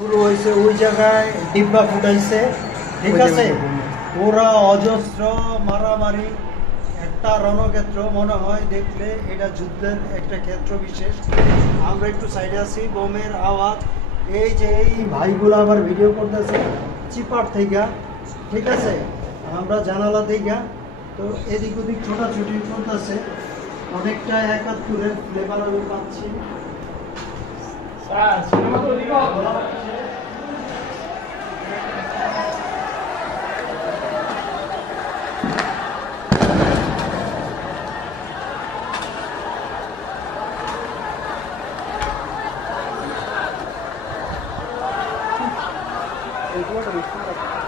শুরু হয়েছে ওই জায়গায় ডিব্বা ফুটাইছে, ঠিক আছে। ওরা অজস্র মারামারি, একটা রণক্ষেত্র মনে হয় দেখলে এটা যুদ্ধের একটা ক্ষেত্র বিশেষ। আমরা একটু সাইডে আছি, বোমের আওয়াজ, এই যে এই ভাইগুলো আবার ভিডিও করতেছে চিপার থেকে, ঠিক আছে। আমরা জানালা থেকে তো এদিক ওদিক ছোটাছুটি করতেছে, অনেকটা একাত্তরের ফ্লেভার আমি পাচ্ছি। El gordo,